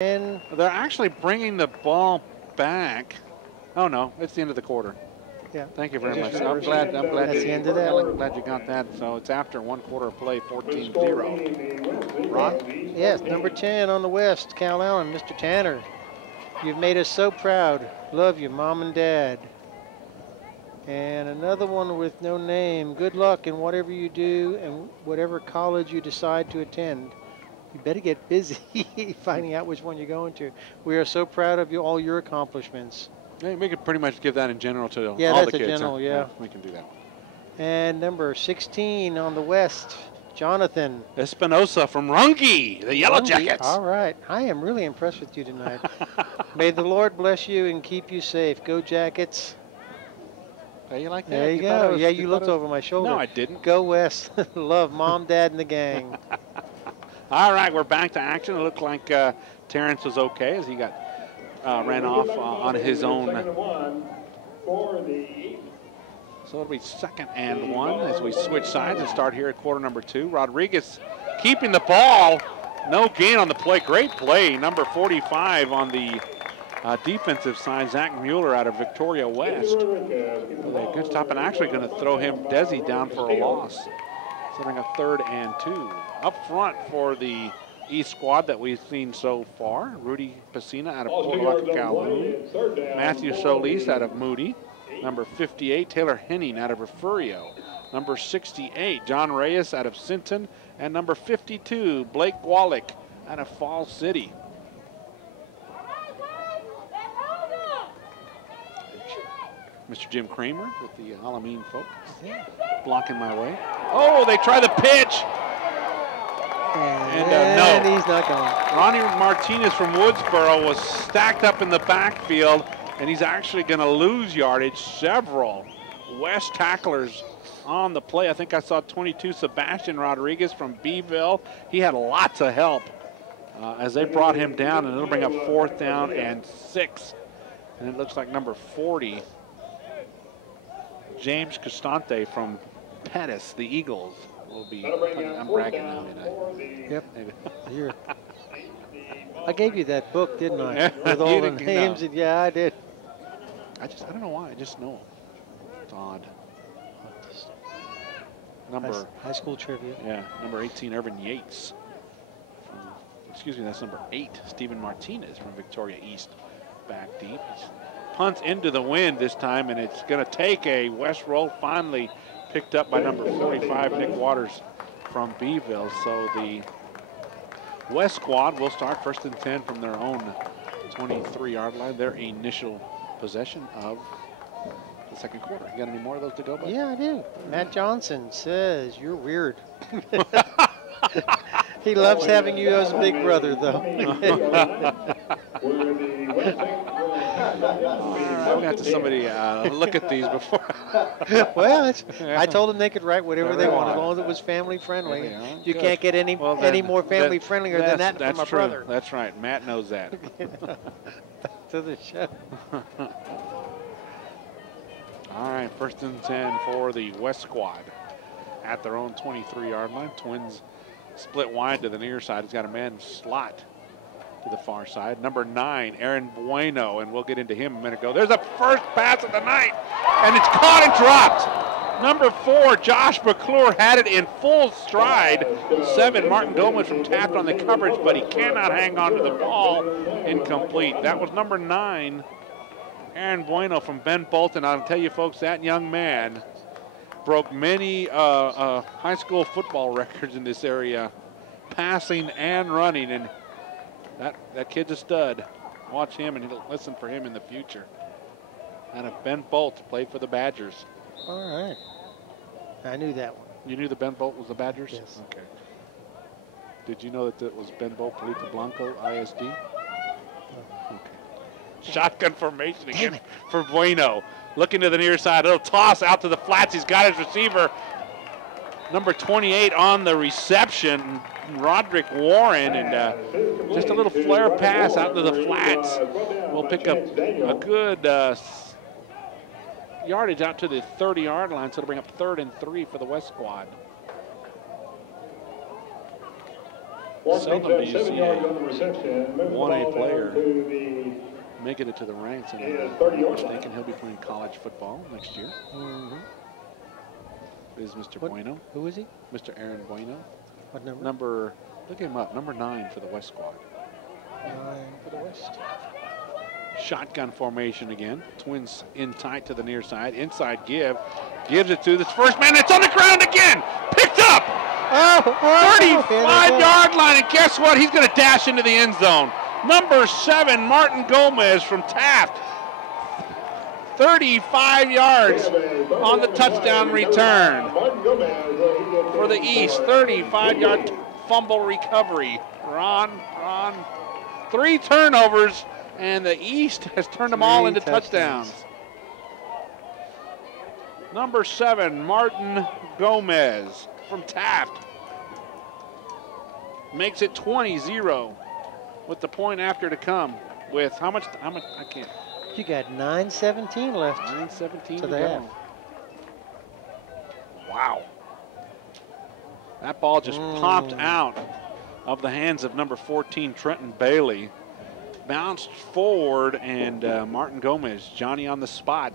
And they're actually bringing the ball back. Oh no, it's the end of the quarter. Yeah. Thank you very much. I'm glad That's the end of that. Glad you got that. So it's after 1 quarter of play, 14-0. Ron? Yes, number 10 on the West, Cal Allen, Mr. Tanner. You've made us so proud. Love you, Mom and Dad. And another one with no name. Good luck in whatever you do and whatever college you decide to attend. You better get busy finding out which one you're going to. We are so proud of you, all your accomplishments. Yeah, we could pretty much give that in general to all the that's kids. A general, yeah. We can do that. And number 16 on the West, Jonathan Espinosa from Runge, the Yellow Jackets. All right. I am really impressed with you tonight. May the Lord bless you and keep you safe. Go Jackets. Hey, you like that? There you go. Yeah, you looked over my shoulder. No, I didn't. Go West. Love Mom, Dad, and the gang. All right, we're back to action. It looked like Terrence was okay as he got ran off on his own. So it'll be 2nd and 1 as we switch sides and start here at quarter number 2. Rodriguez keeping the ball. No gain on the play. Great play. Number 45 on the defensive side, Zach Mueller out of Victoria West. With a good stop and actually going to throw him, Desi, down for a loss. So bring a 3rd and 2. Up front for the East squad that we've seen so far, Rudy Pacina out of Port Rock Calhoun, Matthew Solis out of Moody, number 58, Taylor Henning out of Refugio, number 68, John Reyes out of Sinton, and number 52, Blake Wallach out of Fall City. Mr. Jim Kramer with the Alameen folks, blocking my way. Oh, they try the pitch. And no, he's not going. Ronnie Martinez from Woodsboro was stacked up in the backfield, and he's actually going to lose yardage. Several West tacklers on the play. I think I saw 22, Sebastian Rodriguez from Beeville. He had lots of help as they brought him down, and it'll bring up 4th down and 6. And it looks like number 40, James Costante from Pettis, the Eagles, will be. I'm bragging now, ain't I? Yep. Here. I gave you that book, didn't I? With all the names. No. Yeah, I did. I don't know why. I just know. It's odd. Number high school trivia. Yeah, number 18, Irvin Yates. Excuse me, that's number 8, Stephen Martinez from Victoria East. Back deep. Punts into the wind this time, and it's going to take a West roll. Finally picked up by number 45, Nick Waters from Beeville. So the West squad will start 1st and 10 from their own 23-yard line. Their initial possession of the 2nd quarter. You got any more of those to go by? Yeah, I do. Matt Johnson says you're weird. He loves having you as a big brother, though. All right, we got to somebody look at these before. Well, I told them they could write whatever they want as long as it was family friendly. You can't get any more family friendlier than that from a brother. That's right. Matt knows that. Back to the show. All right, 1st and 10 for the West squad at their own 23-yard line. Twins split wide to the near side. He's got a man slot to the far side. Number 9, Aaron Bueno, and we'll get into him a minute ago. There's a first pass of the night, and it's caught and dropped. Number 4, Josh McClure had it in full stride. 7, Martin Goldman from tapped on the coverage, but he cannot hang on to the ball. Incomplete. That was number 9, Aaron Bueno from Ben Bolton. I'll tell you folks, that young man broke many high school football records in this area, passing and running, and that kid's a stud. Watch him and listen for him in the future. Out of Ben Bolt, played for the Badgers. All right. I knew that one. You knew that Ben Bolt was the Badgers? Yes. Okay. Did you know that it was Ben Bolt, Palito Blanco, ISD? Okay. Shotgun formation again for Bueno. Looking to the near side, a little toss out to the flats. He's got his receiver. Number 28 on the reception, Roderick Warren, and just a little flare pass out to the flats. We'll pick up a good yardage out to the 30-yard line, so it'll bring up 3rd and 3 for the West squad. Seldom do you see a 1A player making it to the ranks, and I'm thinking he'll be playing college football next year. Is Mr. Bueno. Who is he? Mr. Aaron Bueno. What number? Look him up, number 9 for the West squad. 9 for the West. Shotgun formation again. Twins in tight to the near side. Inside give. Gives it to this first man. It's on the ground again. Picked up. 35-yard line. And guess what? He's going to dash into the end zone. Number 7, Martin Gomez from Taft. 35 yards on the touchdown return for the East. 35-yard fumble recovery. Ron, 3 turnovers, and the East has turned them all into touchdowns. Number 7, Martin Gomez from Taft makes it 20-0 with the point after to come. With how much? I can't. You got 9:17 left. 9:17 to the half. Wow. That ball just popped out of the hands of number 14, Trenton Bailey. Bounced forward, and Martin Gomez, Johnny on the spot,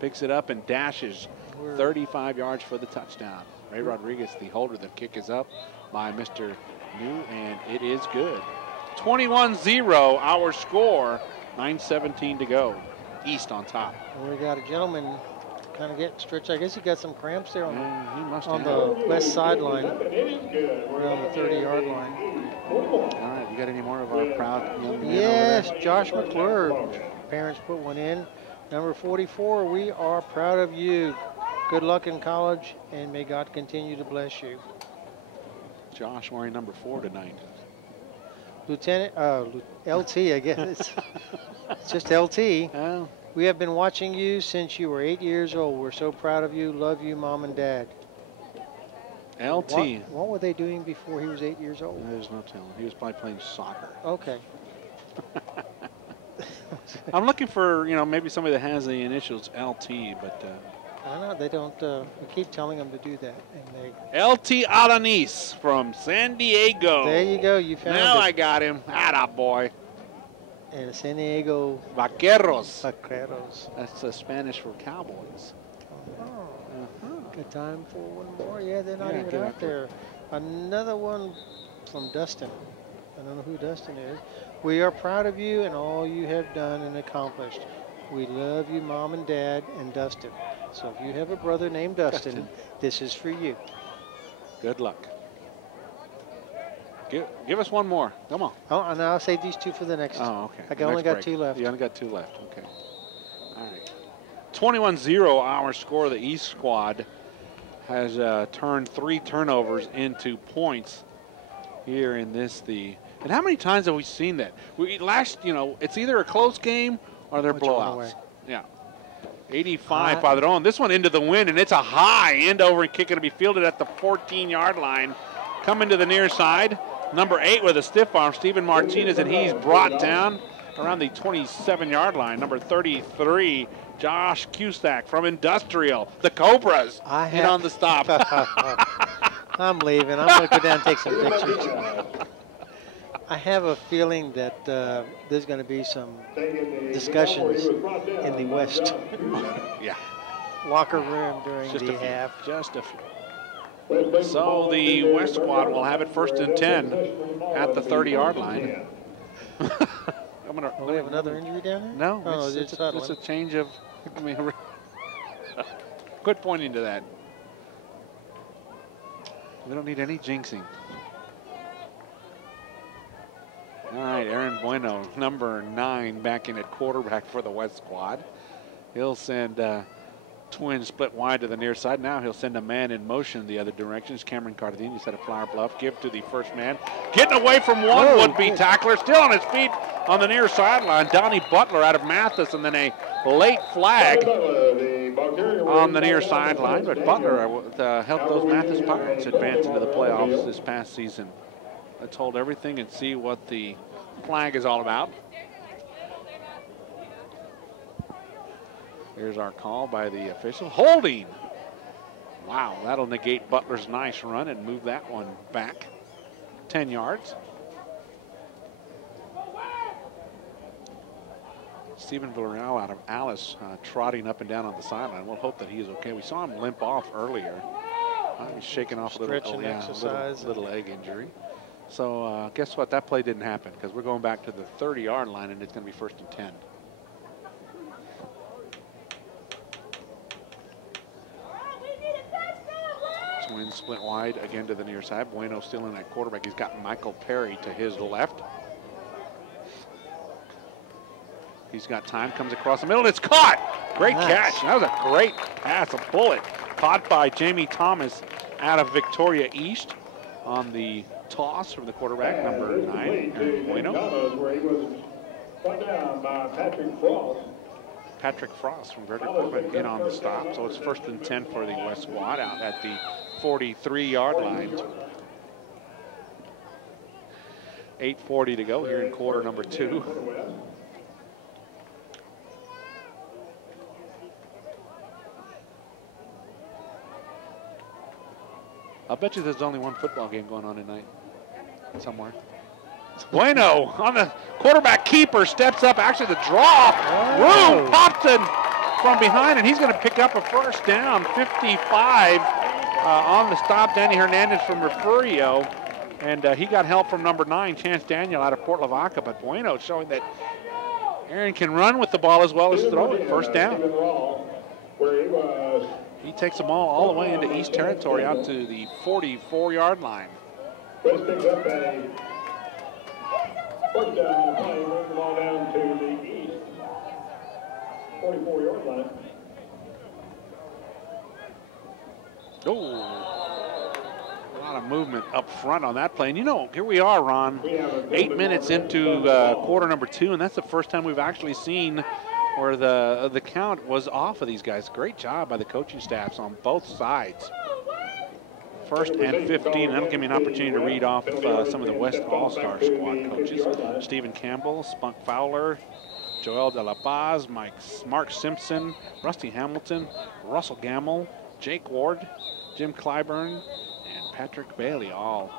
picks it up and dashes 35 yards for the touchdown. Ray Rodriguez, the holder. The kick is up by Mr. New, and it is good. 21-0, our score. 9:17 to go. East on top. We got a gentleman kind of getting stretched. I guess he got some cramps there on the west sideline, around the 30-yard line. All right, you got any more of our proud young men? Yes, Josh McClure. Parents put one in. Number 44, we are proud of you. Good luck in college, and may God continue to bless you. Josh wearing number 4 tonight. Lieutenant, LT, I guess. It's just LT. Oh. We have been watching you since you were 8 years old. We're so proud of you. Love you, Mom and Dad. LT. What were they doing before he was 8 years old? There's no telling. He was probably playing soccer. Okay. I'm looking for, maybe somebody that has the initials LT, but... I know, they don't, we keep telling them to do that. And they... LT Alanis from San Diego. There you go, you found it. Now I got him. Atta boy. And San Diego... Vaqueros. Vaqueros. That's Spanish for cowboys. Good time for one more. Yeah, they're not even out there. Another one from Dustin. I don't know who Dustin is. We are proud of you and all you have done and accomplished. We love you, Mom and Dad, and Dustin. So if you have a brother named Dustin, this is for you. Good luck. Give us one more. Come on. Oh, and I'll save these 2 for the next. Oh, okay. I only got 2 left. You only got 2 left. Okay. All right. 21-0, our score. The East squad has turned 3 turnovers into points here in this. And how many times have we seen that? It's either a close game or they're blowouts. Yeah. 85 Padron. This one into the wind, and it's a high end over and kick. Going to be fielded at the 14-yard line. Coming to the near side. Number 8 with a stiff arm, Stephen Martinez, and he's brought down around the 27-yard line. Number 33, Josh Cusack from Industrial. The Cobras in on the stop. I'm leaving. I'm going to go down and take some pictures. I have a feeling that there's going to be some discussions in the West. Yeah. Locker room during the half. Just a few. So the West squad will have it 1st and 10 at the 30-yard line. We have another injury down there? No, it's a change of. Quit pointing to that. We don't need any jinxing. All right, Aaron Bueno, number 9, back in at quarterback for the West squad. He'll send Twins split wide to the near side. Now he'll send a man in motion the other direction. It's Cameron Cardenas at a Flower Bluff. Give to the first man. Getting away from one would-be tackler. Still on his feet on the near sideline. Donnie Butler out of Mathis, and then a late flag on the near sideline. But Butler helped those Mathis Pirates advance into the playoffs this past season. Let's hold everything and see what the flag is all about. Here's our call by the official. Holding. Wow, that'll negate Butler's nice run and move that one back 10 yards. Steven Villarreal out of Alice, trotting up and down on the sideline. We'll hope that he is okay. We saw him limp off earlier. He's shaking off a little leg injury. So guess what? That play didn't happen because we're going back to the 30-yard line, and it's going to be 1st and 10. Twins split wide again to the near side. Bueno still in that quarterback. He's got Michael Perry to his left. He's got time, comes across the middle, and it's caught. Great catch. That was a great pass, a bullet. Caught by Jamie Thomas out of Victoria East on the toss from the quarterback, number 9, Aaron Bueno. Where he was put down by Patrick Frost from Greater Portland in on the stop. So it's 1st and 10 for the West squad out at the 43-yard line. 8:40 to go here in quarter number 2. I'll bet you there's only one football game going on tonight somewhere. Bueno on the quarterback keeper, steps up, actually the draw. Room pops in from behind, and he's going to pick up a 1st down, 55 on the stop. Danny Hernandez from Refugio, and he got help from number 9, Chance Daniel out of Port Lavaca, but Bueno showing that Aaron can run with the ball as well as throw it. 1st down. He takes the ball all the way into East Territory out to the 44-yard line. West picks up a 1st down on the play, moving the ball down to the east 44-yard line. Oh, a lot of movement up front on that play. And you know, here we are, Ron, 8 minutes into quarter number 2, and that's the first time we've actually seen where the count was off of these guys. Great job by the coaching staffs on both sides. 1st and 15. That'll give me an opportunity to read off some of the West All-Star squad coaches. Stephen Campbell, Spunk Fowler, Joel De La Paz, Mark Simpson, Rusty Hamilton, Russell Gamble, Jake Ward, Jim Clyburn, and Patrick Bailey, all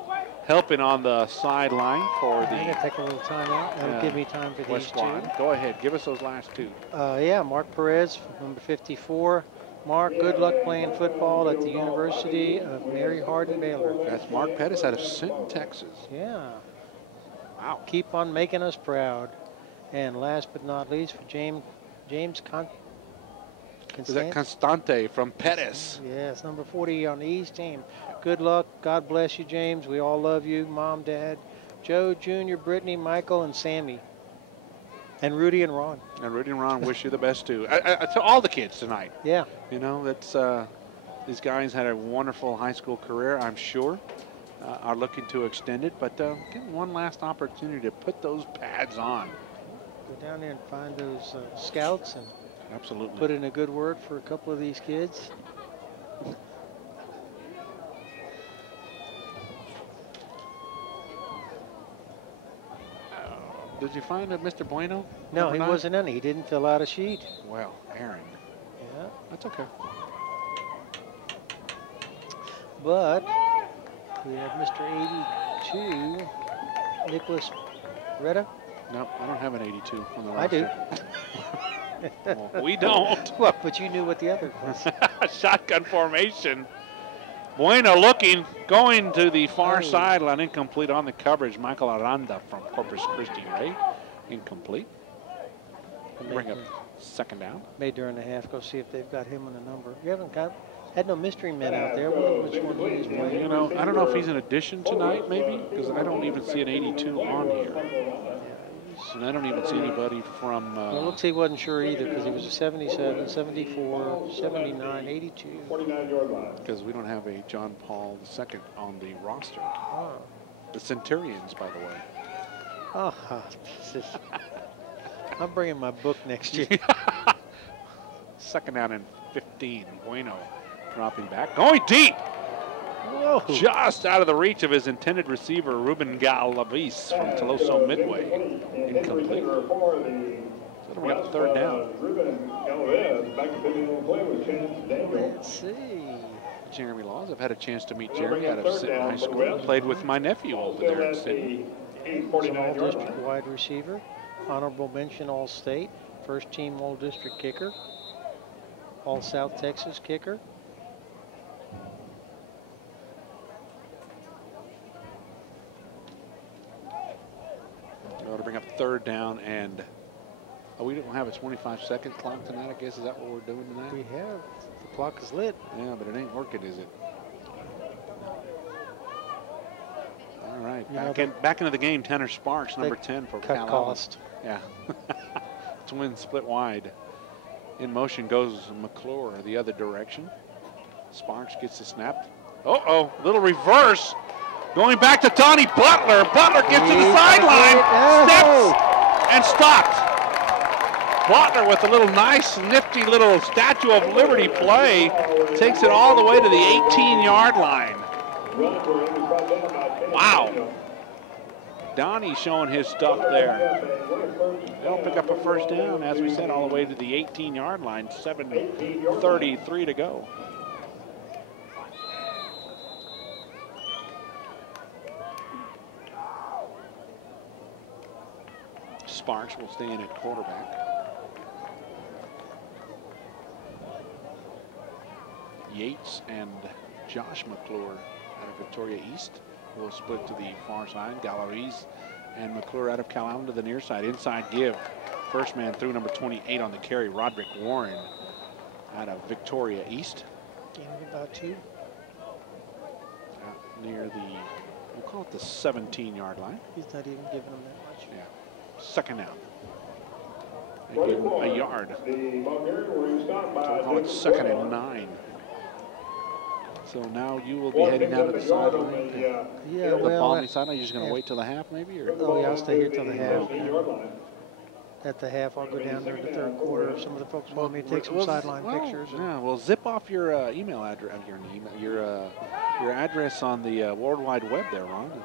helping on the sideline for the. I'm going to take a little time out. That'll give me time for these two. Go ahead, give us those last two. Yeah, Mark Perez, number 54. Mark, good luck playing football at the University of Mary Hardin Baylor. That's Mark Pettis out of Sinton, Texas. Yeah. Wow. Keep on making us proud. And last but not least, for James Is that Constante from Pettis? Yes, number 40 on the East team. Good luck. God bless you, James. We all love you, Mom, Dad, Joe, Junior, Brittany, Michael, and Sammy. And Rudy and Ron. And Rudy and Ron wish you the best, too. To all the kids tonight. Yeah. You know, that's these guys had a wonderful high school career, I'm sure. Are looking to extend it, but get one last opportunity to put those pads on. Go down there and find those scouts and absolutely put in a good word for a couple of these kids. Did you find Mr. Bueno? No, he wasn't in it. He didn't fill out a sheet. Well, Aaron. Yeah. That's okay. But we have Mr. 82, Nicholas Retta. No, I don't have an 82 on the roster. I do. Well, we don't. Well, but you knew what the other was. Shotgun formation. Bueno looking, going to the far sideline, incomplete on the coverage. Michael Aranda from Corpus Christi Ray, incomplete. Bring up 2nd down. Made during the half. Go see if they've got him on the number. You haven't had no mystery men out there. Wonder which one he is playing. You know, I don't know if he's an addition tonight, maybe, because I don't even see an 82 on here. And I don't even see anybody from. Well, looks he wasn't sure either because he was a 77, 74, 79, 82. 49-yard line. Because we don't have a John Paul II on the roster. Oh. The Centurions, by the way. Oh, I'm bringing my book next year. 2nd down and 15. Bueno dropping back, going deep. Whoa. Just out of the reach of his intended receiver, Ruben Galavis from Toloso Midway. Incomplete. So we got 3rd down. Let's see. Jeremy Laws. I've had a chance to meet Jeremy out of Sinton High School. Played with my nephew over there in Sinton. He's an all-district wide receiver. Honorable mention All-State. first team All District kicker, All South Texas kicker. To bring up third down, and we don't have a 25-second clock tonight, I guess. Is that what we're doing tonight? We have. The clock is lit. Yeah, but it ain't working, is it? All right, back into the game. Tanner Sparks, number 10 for cut Cal cost. Yeah. Twins split wide. In motion goes McClure the other direction. Sparks gets the snap. Uh-oh, little reverse. Going back to Tony Butler. Butler gets to the sideline, steps, and stopped. Butler with a little nice, nifty little Statue of Liberty play. Takes it all the way to the 18-yard line. Wow. Donnie showing his stuff there. They'll pick up a first down, as we said, all the way to the 18-yard line. 7:33 to go. Sparks will stay in at quarterback. Yates and Josh McClure out of Victoria East will split to the far side. Gallia and McClure out of Cal Allen to the near side. Inside give. First man through, number 28 on the carry, Roderick Warren out of Victoria East. Gain of about 2. Out near the, we'll call it the 17-yard line. He's not even giving them that much. Yeah. Second down. They give him a yard. So we'll call it second and 9. So now you will be heading down to the sideline. Yeah, the well, ball on the sideline. You're just going to wait till the half, maybe, or? Oh yeah, I'll stay here till the half. At the half, I'll go down there in the third quarter. Some of the folks want me to take some sideline pictures. Yeah, well, zip off your email address, your address on the World Wide Web there, Ron, and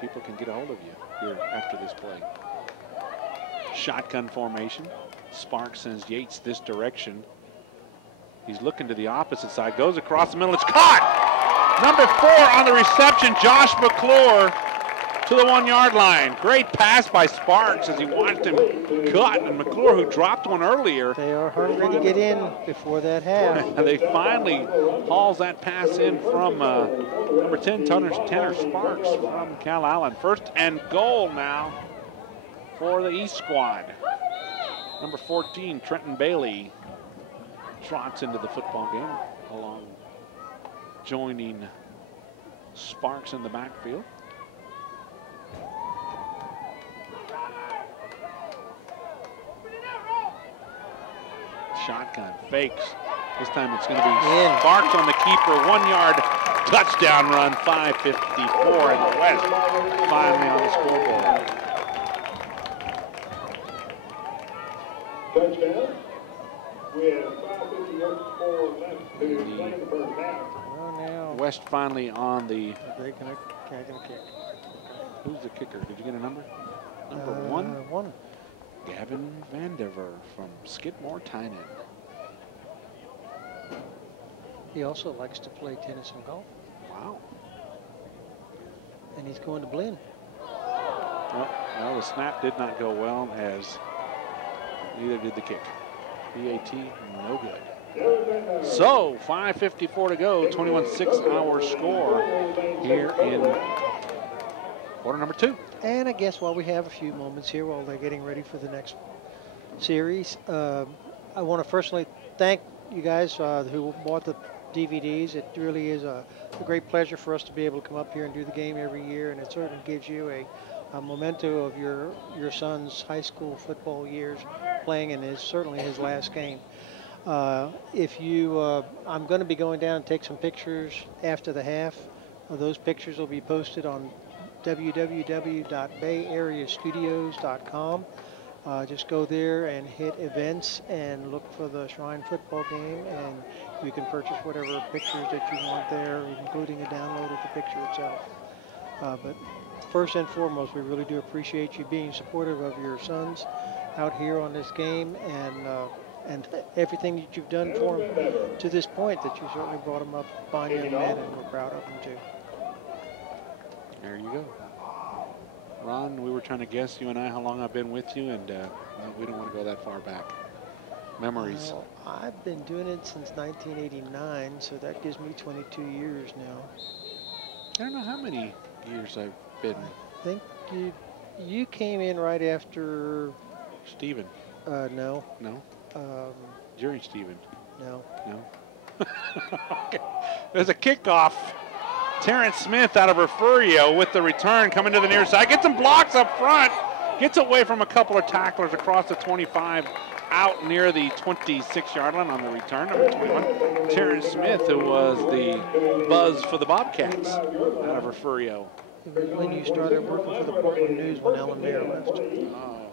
people can get a hold of you here after this play. Shotgun formation. Sparks sends Yates this direction. He's looking to the opposite side, goes across the middle, it's caught! Number 4 on the reception, Josh McClure to the 1-yard line. Great pass by Sparks as he watched him cut, and McClure, who dropped one earlier. They are hungry to get in before that half. They finally hauls that pass in from number 10, Tanner Sparks from Cal Allen. First and goal now for the East squad. Number 14, Trenton Bailey, trots into the football game along, joining Sparks in the backfield. Shotgun fakes. This time it's going to be Sparks on the keeper, 1-yard touchdown run, 5:54 in the West, finally on the scoreboard. Touchdown. With 5:54 left to play in the first half. Well, now West finally on the. they're gonna kick. Who's the kicker? Did you get a number? Number 1? 1. Gavin Vandiver from Skidmore Tynan. He also likes to play tennis and golf. Wow. And he's going to Blinn. Well, the snap did not go well, as neither did the kick. PAT, no good. So, 5:54 to go, 21-6 our score here in quarter number 2. And I guess while we have a few moments here while they're getting ready for the next series, I want to personally thank you guys who bought the DVDs. It really is a great pleasure for us to be able to come up here and do the game every year, and it certainly gives you a memento of your son's high school football years playing in certainly his last game. If you, I'm going to be going down and take some pictures after the half. Those pictures will be posted on www.bayareastudios.com. Just go there and hit events and look for the Shrine football game, and you can purchase whatever pictures that you want there, including a download of the picture itself. But first and foremost, we really do appreciate you being supportive of your sons out here on this game, and everything that you've done for them to this point, that you certainly brought them up fine young men, and we're proud of them too. There you go. Ron, we were trying to guess, you and I, how long I've been with you, and well, we don't want to go that far back. Memories. Well, I've been doing it since 1989, so that gives me 22 years now. I don't know how many years I've been. I think you came in right after Steven. no. No? Um, During Steven. no. No? Okay. There's a kickoff. Terrence Smith out of Refugio with the return coming to the near side. Gets some blocks up front. Gets away from a couple of tacklers across the 25 out near the 26-yard line on the return. Number 21, Terrence Smith, who was the buzz for the Bobcats out of Refugio. It was when you started working for the Portland News when Alan Mayer left. Oh,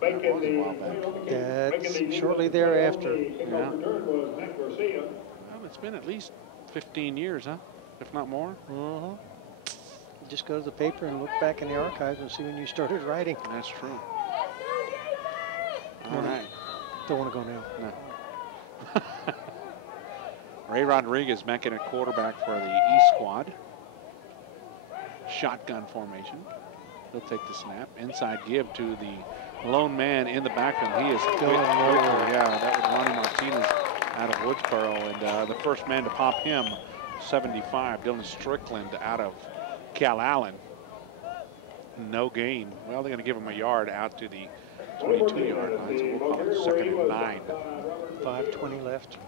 that was a while back. That's shortly thereafter. Yeah. Well, it's been at least 15 years, huh? If not more. Mm-hmm. Just go to the paper and look back in the archives and see when you started writing. That's true. All right. Don't want to go now. No. Ray Rodriguez back in at quarterback for the E squad. Shotgun formation. He'll take the snap. Inside give to the lone man in the backfield. He is going nowhere. Yeah, that was Ronnie Martinez out of Woodsboro. And the first man to pop him, 75, Dylan Strickland out of Cal Allen. No gain. Well, they're going to give him a yard out to the 22-yard line, so we'll call it 2nd and 9. 5:20 left.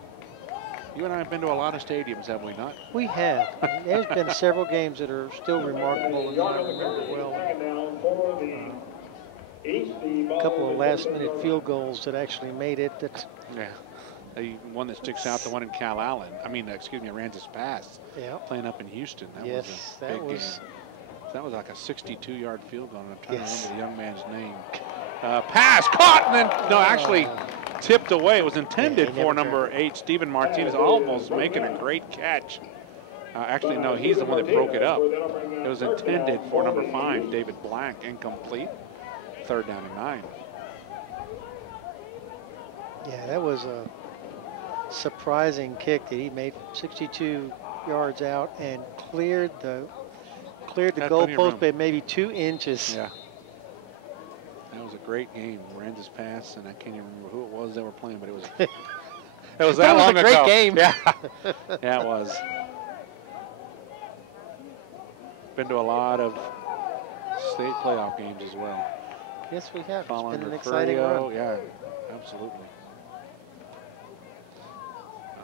You and I have been to a lot of stadiums, have we not? We have. There's been several games that are still remarkable and that I remember well. A couple of last-minute field goals that actually made it. That's yeah. The one that sticks out, the one in Cal Allen. I mean, excuse me, Aransas Pass. Yeah. Playing up in Houston. That yes, was a that big was. game. That was like a 62-yard field goal, and I'm trying Yes. to remember the young man's name. Pass caught, and then no, actually tipped away. It was intended for number 8, Stephen Martinez, almost making a great catch. Actually, no, he's the one that broke it up. It was intended for number 5, David Black, incomplete. 3rd down and 9. Yeah, that was a surprising kick that he made 62 yards out and cleared the goalpost by maybe 2 inches. Yeah. That was a great game. Aransas Pass, and I can't even remember who it was they were playing, but it was it was that long ago. That was a great game. Yeah. Yeah, it was. Been to a lot of state playoff games as well. Yes, we have. Following It's been an Refugio. exciting run. Yeah, absolutely.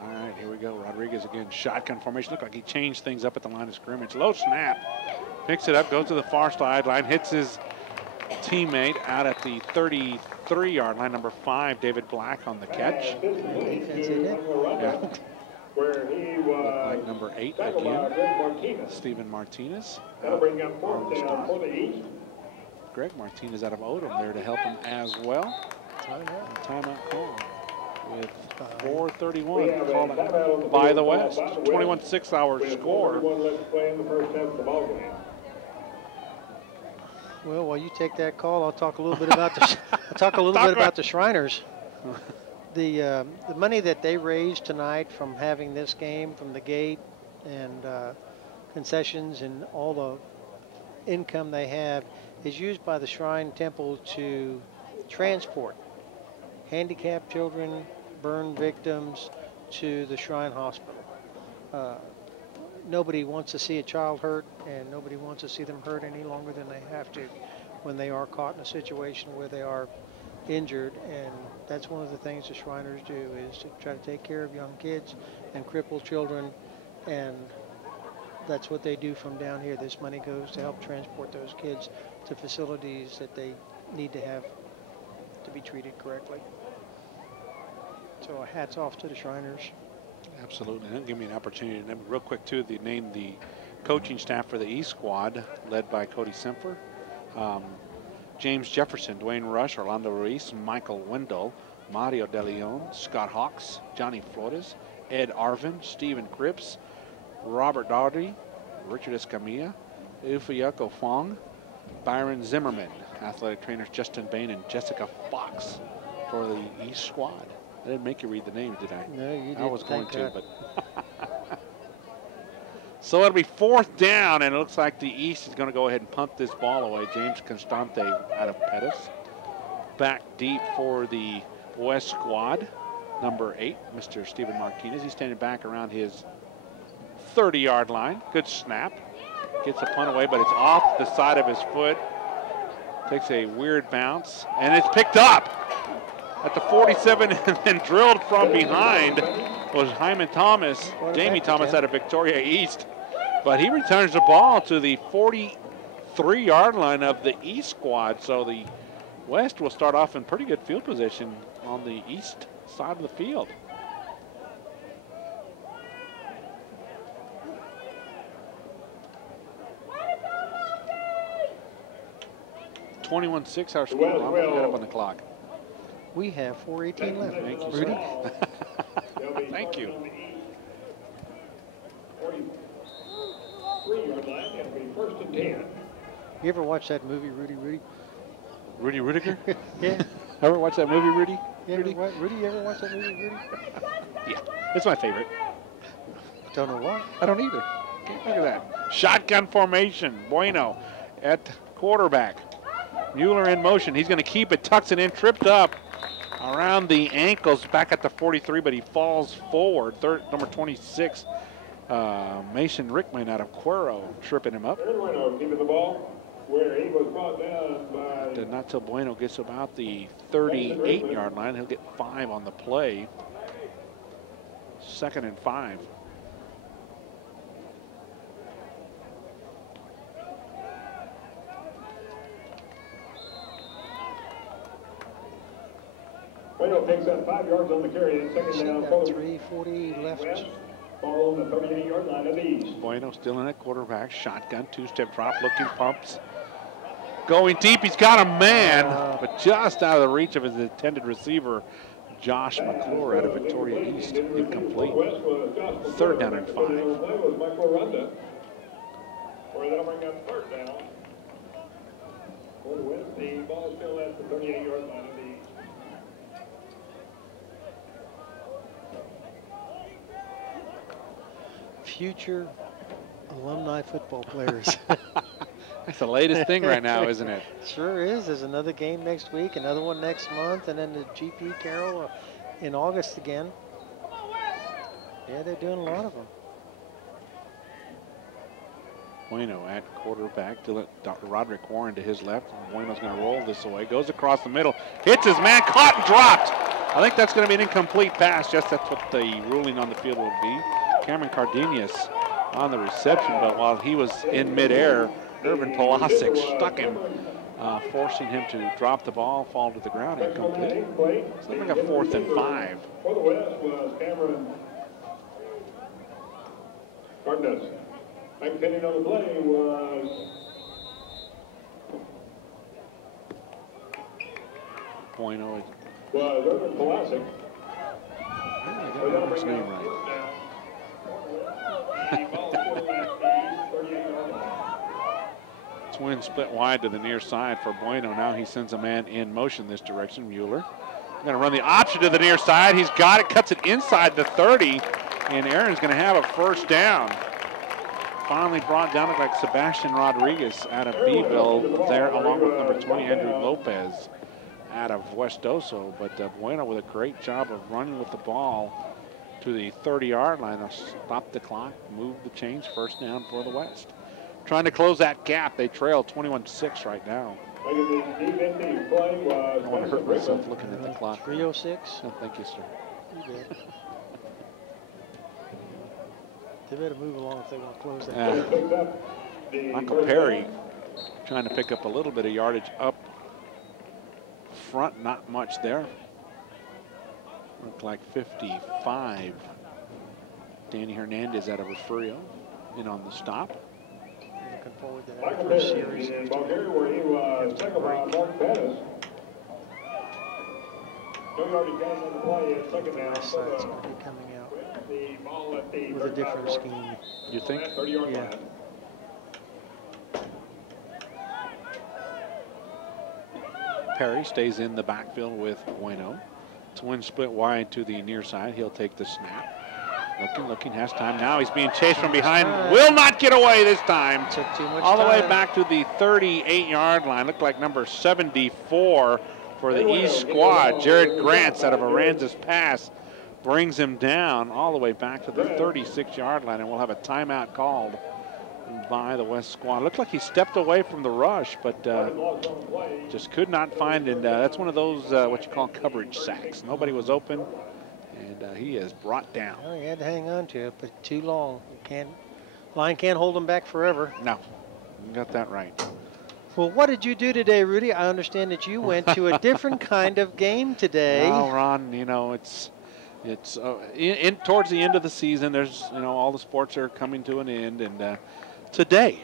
All right, here we go. Rodriguez again, shotgun formation. Looked like he changed things up at the line of scrimmage. Low snap. Picks it up, goes to the far sideline, hits his teammate out at the 33-yard line. Number 5, David Black on the catch. Defense hit it. Yeah. Looked like number 8 again, Stephen Martinez. On the stop. Greg Martinez out of Odom there to help him as well. Timeout call with 4:31 called by the West. 21-6 hour score. Well, while you take that call, I'll talk a little bit about the Shriners. The money that they raised tonight from having this game from the gate and concessions and all the income they have is used by the Shrine Temple to transport handicapped children, burn victims to the Shrine Hospital. Nobody wants to see a child hurt, and nobody wants to see them hurt any longer than they have to when they are caught in a situation where they are injured. And that's one of the things the Shriners do, is to try to take care of young kids and crippled children, and that's what they do from down here. This money goes to help transport those kids to facilities that they need to have to be treated correctly. So hats off to the Shriners. Absolutely. And give me an opportunity to name real quick too. They named the coaching staff for the E squad, led by Cody Semper, James Jefferson, Dwayne Rush, Orlando Ruiz, Michael Wendell, Mario De Leon, Scott Hawks, Johnny Flores, Ed Arvin, Stephen Cripps, Robert Daugherty, Richard Escamilla, Ufayuko Fong, Byron Zimmerman, athletic trainers Justin Bain and Jessica Fox for the E squad. I didn't make you read the names, did I? No, you didn't. I was going to, but. So it'll be 4th down, and it looks like the East is going to go ahead and punt this ball away. James Constante out of Pettis. Back deep for the West squad. Number 8, Mr. Steven Martinez. He's standing back around his 30-yard line. Good snap. Gets a punt away, but it's off the side of his foot. Takes a weird bounce, and it's picked up at the 47 and then drilled from behind was Hyman Thomas, Jamie Thomas out of Victoria East. But he returns the ball to the 43-yard line of the East squad. So the West will start off in pretty good field position on the East side of the field. (21-6) our score. I'm going to get up on the clock. We have 4:18 left. Thank you, Rudy. sir. Thank you. 43-yard line, it'll be 1st and 10. You ever watch that movie, Rudy? Rudy Rudiger? Yeah. Ever watch that movie, Rudy? Rudy, you ever watch that movie, Rudy? Yeah, it's my favorite. Don't know why. I don't either. Okay, look at that. Shotgun formation. Bueno at quarterback. Mueller in motion. He's going to keep it, tucks it in, tripped up around the ankles back at the 43, but he falls forward. Number 26, Mason Rickman out of Cuero, tripping him up. Bueno keeping the ball where he was brought down by. Not till Bueno gets about the 38-yard line. He'll get 5 on the play. 2nd and 5. Bueno picks up 5 yards on the carry and 2nd down. 3:40 left. Ball on the 38-yard line of the East. Bueno still in at quarterback. Shotgun, 2-step drop, looking, pumps. Going deep, he's got a man, but just out of the reach of his intended receiver, Josh McClure out of Victoria East, incomplete. 3rd down and 5. Where they'll bring up 3rd down. For the West, the ball is still at the 38-yard line of the East. Future alumni football players. That's the latest thing right now, isn't it? Sure is. There's another game next week, another one next month, and then the GP Carroll in August again. Yeah, they're doing a lot of them. Bueno at quarterback. Roderick Warren to his left. Bueno's going to roll this away. Goes across the middle. Hits his man. Caught and dropped. I think that's going to be an incomplete pass. Yes, that's what the ruling on the field would be. Cameron Cardenas on the reception, but while he was in midair, Irvin Polasic stuck him, forcing him to drop the ball, fall to the ground, incomplete. So like a 4th and 5. For the West was Cameron Cardenas. Maintaining on the play was Bueno. Irvin Polasic. I got his name right. Twin split wide to the near side for Bueno. Now he sends a man in motion this direction. Mueller going to run the option to the near side. He's got it, cuts it inside the 30, and Aaron's going to have a 1st down. Finally brought down, looked like Sebastian Rodriguez out of Beeville there, along with number 20, Andrew Lopez out of West Oso. But Bueno with a great job of running with the ball to the 30-yard line. Stop the clock, move the chains, 1st down for the West. Trying to close that gap. They trail 21-6 right now. I don't want to hurt myself looking at the clock. 3:06. Oh, thank you, sir. You bet. They better move along if they want to close that. Michael Perry trying to pick up a little bit of yardage up front. Not much there. Looked like 55. Danny Hernandez out of Refugio in on the stop. Looking forward to that first series. Where he was second by Mark Pettis. No yardage gain on the play at 2nd down. Side's going to be coming out the ball at the with a different scheme. You think? Yeah. Perry stays in the backfield with Bueno. Twin split wide to the near side. He'll take the snap. Looking, has time now. He's being chased from behind. Will not get away this time. Took too much All the way time. back to the 38-yard line. Looked like number 74 for the East squad. Jared Grants out of Aranza's pass brings him down all the way back to the 36-yard line, and we'll have a timeout called by the West squad. Looked like he stepped away from the rush, but just could not find it. That's one of those what you call coverage sacks. Nobody was open, and he is brought down. Well, he had to hang on to it, but too long. Line can't hold him back forever. No, you got that right. Well, what did you do today, Rudy? I understand that you went to a different kind of game today. Well, Ron, you know, it's towards the end of the season. There's, you know, all the sports are coming to an end, and today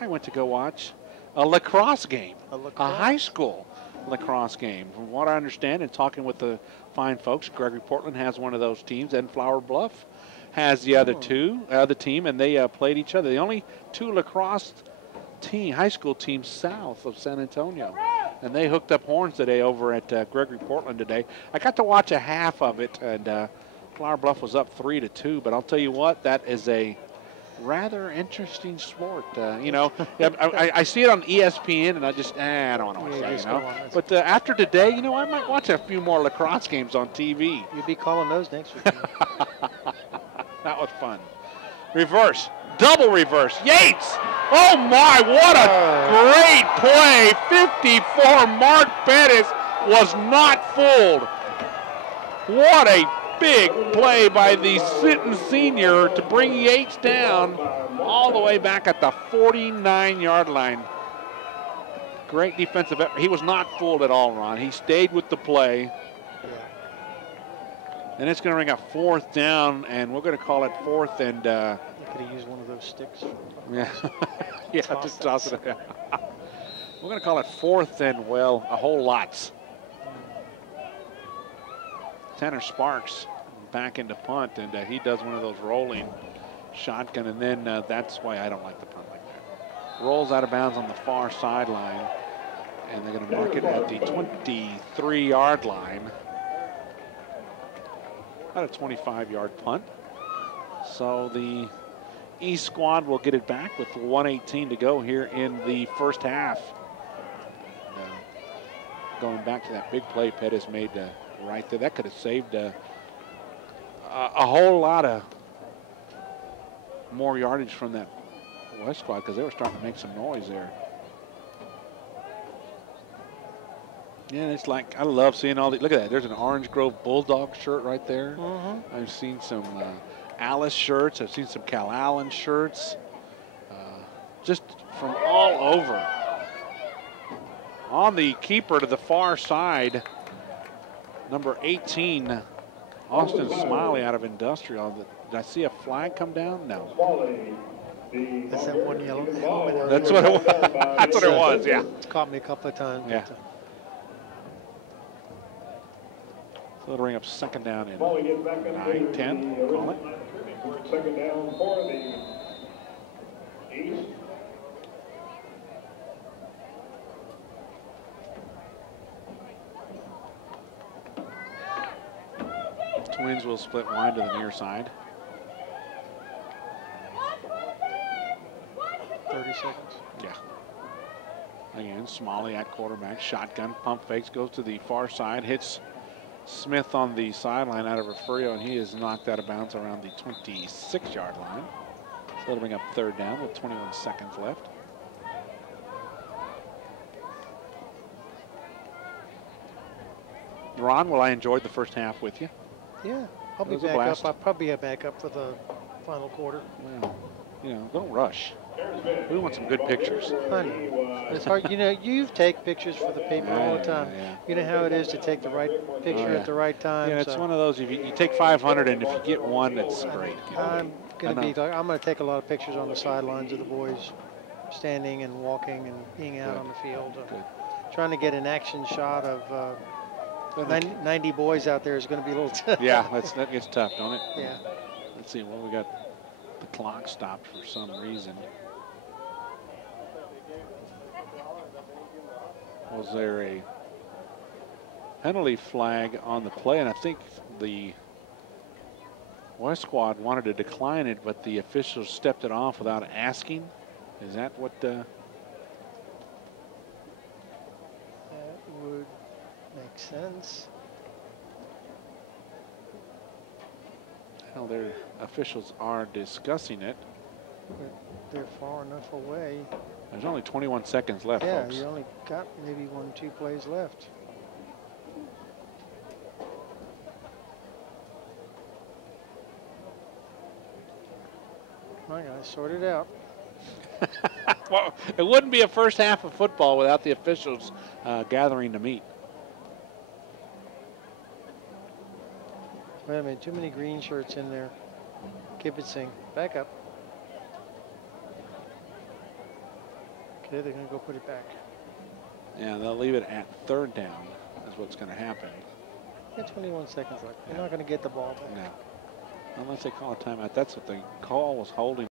I went to go watch a lacrosse game, a high school lacrosse game. From what I understand, and talking with the fine folks, Gregory Portland has one of those teams, and Flower Bluff has the other team, and they played each other. The only two lacrosse high school teams south of San Antonio, and they hooked up horns today over at Gregory Portland today. I got to watch a half of it, and Flower Bluff was up 3-2, but I'll tell you what, that is a rather interesting sport. You know, I see it on ESPN, and I just, I don't want to watch that, you know. But after today, you know, I might watch a few more lacrosse games on TV. You'll be calling those next week. That was fun. Reverse. Double reverse. Yates! Oh my, what a great play. 54, Mark Pettis was not fooled. What a big play by the Sinton senior to bring Yates down all the way back at the 49-yard line. Great defensive effort. He was not fooled at all, Ron. He stayed with the play. And it's going to ring a fourth down, and we're going to call it fourth and... You could have used one of those sticks. Yeah, yeah, just toss it. We're going to call it fourth and, well, a whole lot. Tanner Sparks back into punt, and he does one of those rolling shotgun, and then that's why I don't like the punt like that. Rolls out of bounds on the far sideline, and they're going to mark it at the 23-yard line. About a 25-yard punt. So the East squad will get it back with 1:18 to go here in the first half. Going back to that big play Pettis made right there. That could have saved a whole lot of more yardage from that West squad, because they were starting to make some noise there. Yeah, it's like, I love seeing all the, look at that. There's an Orange Grove Bulldog shirt right there. I've seen some Alice shirts. I've seen some Cal Allen shirts. Just from all over. On the keeper to the far side, number 18, Austin Smiley out of Industrial. Did I see a flag come down? No. That's that one yellow helmet. That's what it was. That's what it was, yeah. It's caught me a couple of times. Yeah. So it'll ring up second down in 9-10. Call it. Second down for the East. Twins will split wide to the near side. 30 seconds. Yeah. Again, Smalley at quarterback. Shotgun, pump fakes, goes to the far side, hits Smith on the sideline out of Refugio, and he is knocked out of bounds around the 26-yard line. So that'll bring up third down with 21 seconds left. Ron, well, I enjoyed the first half with you. Yeah, I'll be back up. I'll probably be back up for the final quarter. Well, you know, don't rush. We want some good pictures. Honey, it's hard. You know, you take pictures for the paper all the time. You know how it is to take the right picture at the right time. Yeah, it's one of those. If you take 500, and if you get one, that's great. I'm going to take a lot of pictures on the sidelines of the boys standing and walking and being out on the field. Trying to get an action shot of 90 boys out there is going to be a little tough. Yeah, that gets tough, don't it? Yeah. Let's see. Well, we got the clock stopped for some reason. Was there a penalty flag on the play? And I think the West squad wanted to decline it, but the officials stepped it off without asking. Is that what? That would make sense. Well, their officials are discussing it. But they're far enough away. There's only 21 seconds left, Yeah, folks. you only got maybe 1-2 plays left. I gotta sort it out. Well, it wouldn't be a first half of football without the officials gathering to meet. Wait a minute, too many green shirts in there. Kibitzing. Back up. Okay, they're gonna go put it back. Yeah, they'll leave it at 3rd down. Is what's going to happen. Got 21 seconds left. They're not gonna get the ball back. No. Unless they call a timeout. That's what the call was holding.